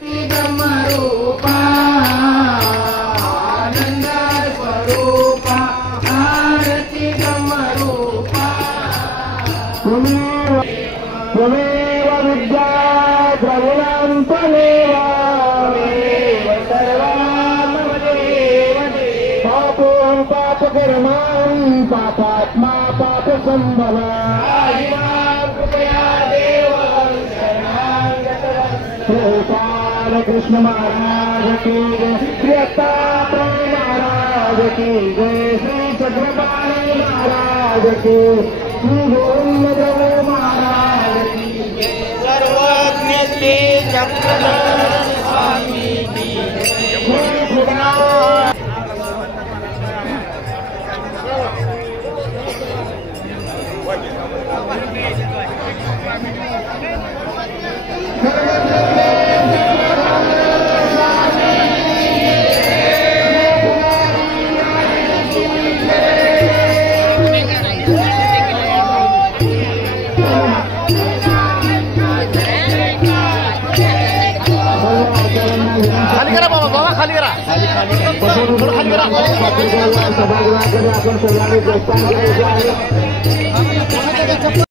ब्रह्मरूपा आनंद स्वरूपा आरती ब्रह्मरूपा त्वमेव विद्या द्रविणं त्वमेव पापो पापकर्मां पापात्मा पापसंभवा कृपया देव गोपाल कृष्ण महाराज की जय, श्री दत्तात्रेय महाराज की जय, श्री चक्रपाणी महाराज की, श्री गोविंद महाराज की जय, सर्वज्ञ श्री चक्रधर स्वामी की खाली करा बाबा, बाबा खाली करा, थोडं खाली करा.